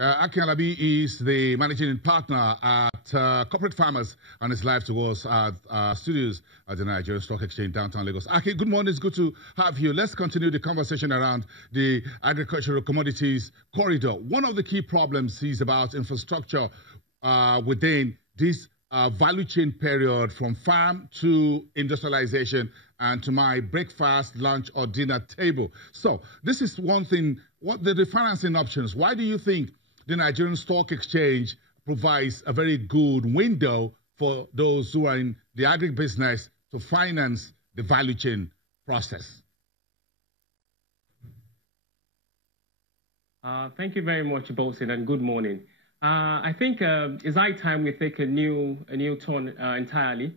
Aki Alabi is the managing partner at Corporate Farmers and is live to us at studios at the Nigerian Stock Exchange, downtown Lagos. Aki, good morning. It's good to have you. Let's continue the conversation around the agricultural commodities corridor. One of the key problems is about infrastructure within this value chain period from farm to industrialization and to my breakfast, lunch, or dinner table. So this is one thing. What the refinancing options? Why do you think the Nigerian Stock Exchange provides a very good window for those who are in the agribusiness to finance the value chain process? Thank you very much, Bolson, and good morning. I think it's high time we take a new turn entirely.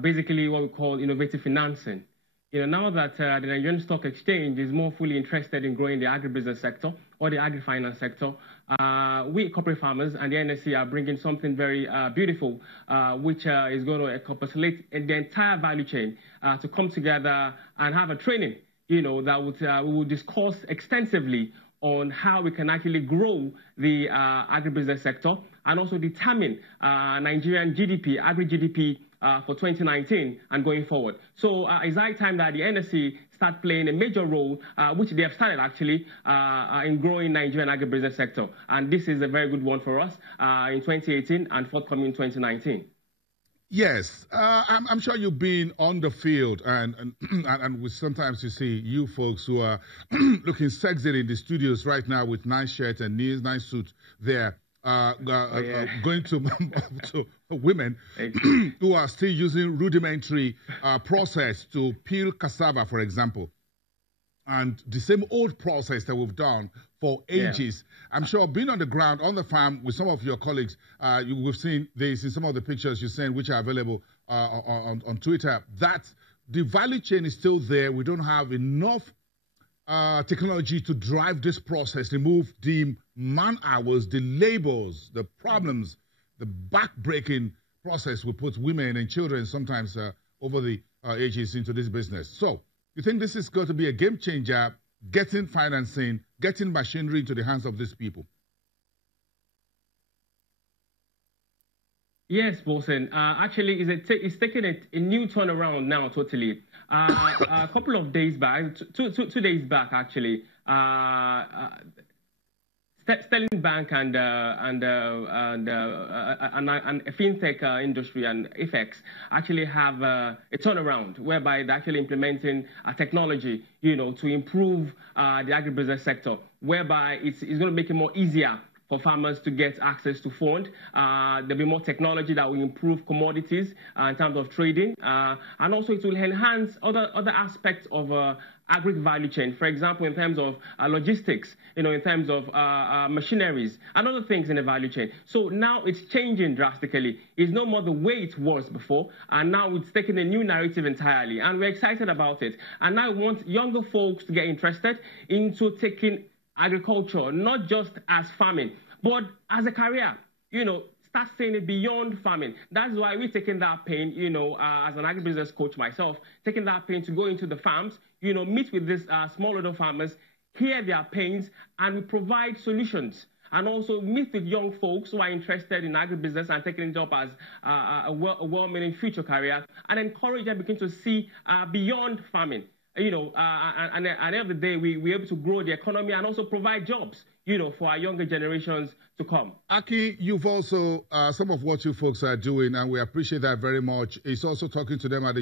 Basically, what we call innovative financing. Now that the Nigerian Stock Exchange is more fully interested in growing the agribusiness sector or the agri-finance sector, we corporate farmers and the NSE are bringing something very beautiful, which is going to encapsulate the entire value chain to come together and have a training, that we will discuss extensively on how we can actually grow the agribusiness sector and also determine Nigerian GDP, agri-GDP, for 2019 and going forward. So it's high time that the NSE start playing a major role, which they have started actually, in growing Nigerian agribusiness sector. And this is a very good one for us in 2018 and forthcoming in 2019. Yes, I'm sure you've been on the field, and sometimes you see you folks who are looking sexy in the studios right now with nice shirts and nice suits there. Going to women who are still using rudimentary process to peel cassava, for example, and the same old process that we've done for ages. Yeah. I'm sure being on the ground, on the farm with some of your colleagues, we've seen this in some of the pictures you sent, which are available on Twitter, that the value chain is still there. We don't have enough technology to drive this process, remove the man hours, the labors, the problems, the back-breaking process we put women and children sometimes over the ages into this business. So you think this is going to be a game changer, getting financing, getting machinery into the hands of these people? Yes, Bolson. Actually, it's taking a new turnaround now, totally. A couple of days back, two days back, actually, Sterling Bank and fintech industry and FX actually have a turnaround whereby they're actually implementing a technology, to improve the agribusiness sector, whereby it's going to make it more easier for farmers to get access to fund. There'll be more technology that will improve commodities in terms of trading, and also it will enhance other aspects of agri value chain. For example, in terms of logistics, in terms of machineries and other things in the value chain. So now it's changing drastically. It's no more the way it was before, and now it's taking a new narrative entirely, and we're excited about it. And I want younger folks to get interested into taking agriculture, not just as farming, but as a career, start seeing it beyond farming. That's why we're taking that pain, as an agribusiness coach myself, taking that pain to go into the farms, meet with these smallholder farmers, hear their pains, and we provide solutions. And also meet with young folks who are interested in agribusiness and taking it up as a well-meaning future career, and encourage them begin to see beyond farming. And at the end of the day, we're able to grow the economy and also provide jobs, for our younger generations to come. Aki, you've also, some of what you folks are doing, and we appreciate that very much, is also talking to them at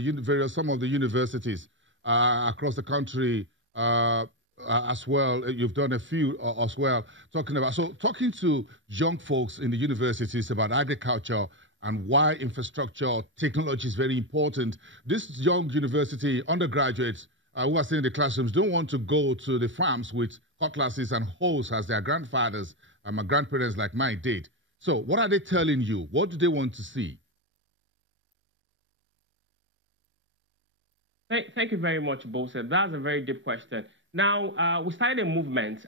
some of the universities across the country as well. You've done a few as well, talking to young folks in the universities about agriculture and why infrastructure technology is very important. This young university undergraduates who are still in the classrooms don't want to go to the farms with cutlasses and hoes as their grandfathers and my grandparents like mine did. So what are they telling you? What do they want to see? Thank you very much, Bolson. That's a very deep question. Now, we started a movement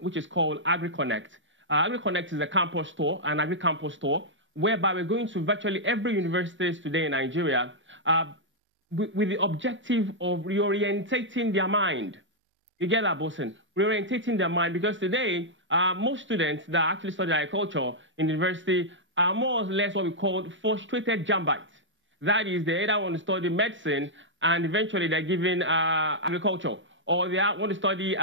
which is called AgriConnect. AgriConnect is a campus store, an agri-campus store, whereby we're going to virtually every university today in Nigeria with the objective of reorientating their mind. You get that, Bolson? Reorientating their mind, because today most students that actually study agriculture in university are more or less what we call frustrated jambites. That is, they either want to study medicine and eventually they're given agriculture, or they want to study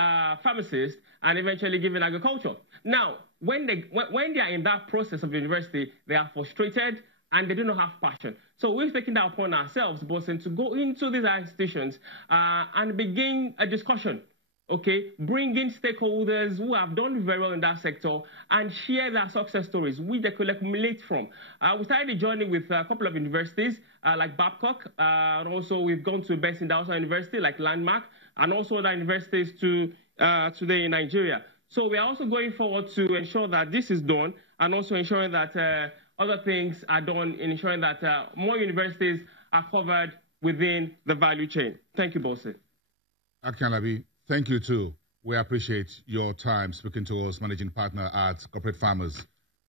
pharmacist and eventually given agriculture. Now, when they are in that process of university, they are frustrated and they do not have passion. So we've taken that upon ourselves, Bosun, to go into these institutions and begin a discussion. Okay, bring in stakeholders who have done very well in that sector and share their success stories, which they could accumulate from. We started the journey with a couple of universities like Babcock, and also we've gone to Best Endowment University like Landmark, and also other universities today in Nigeria. So we are also going forward to ensure that this is done, and also ensuring that other things are done in ensuring that more universities are covered within the value chain. Thank you, Bosun. Akinlabi, thank you too. We appreciate your time speaking to us, Managing Partner at Corporate Farmers.